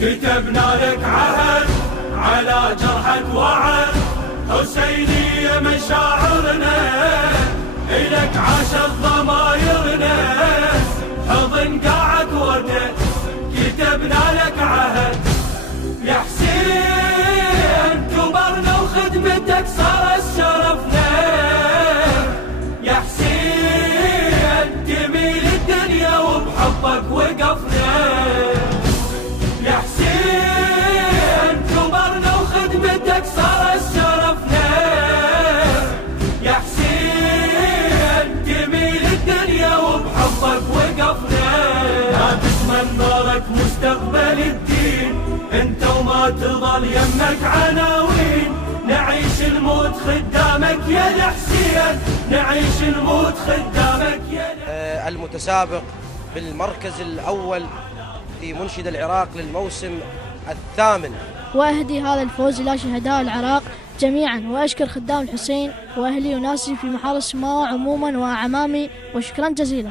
كتبنا لك عهد على جرحك وعد، حسينية مشاعرنا إلك عاشت ضمايرنا، حضن قاعك وده كتبنا لك عهد. يا حسين كبرنا وخدمتك صارت شرفنا، يا حسين جميل الدنيا وبحبك وقفنا، يا حسين كبرنا وخدمتك صارت شرفنا، يا حسين جميل الدنيا وبحبك وقفنا. لا تتمنى لك مستقبل الدين انت وما تظل يمك عناوين، نعيش الموت خدامك يا الحسين، نعيش الموت خدامك يا المتسابق بالمركز الأول في منشد العراق للموسم الثامن. وأهدي هذا الفوز إلى شهداء العراق جميعا، وأشكر خدام الحسين وأهلي وناسي في محار السماوة عموما وأعمامي، وشكرا جزيلا.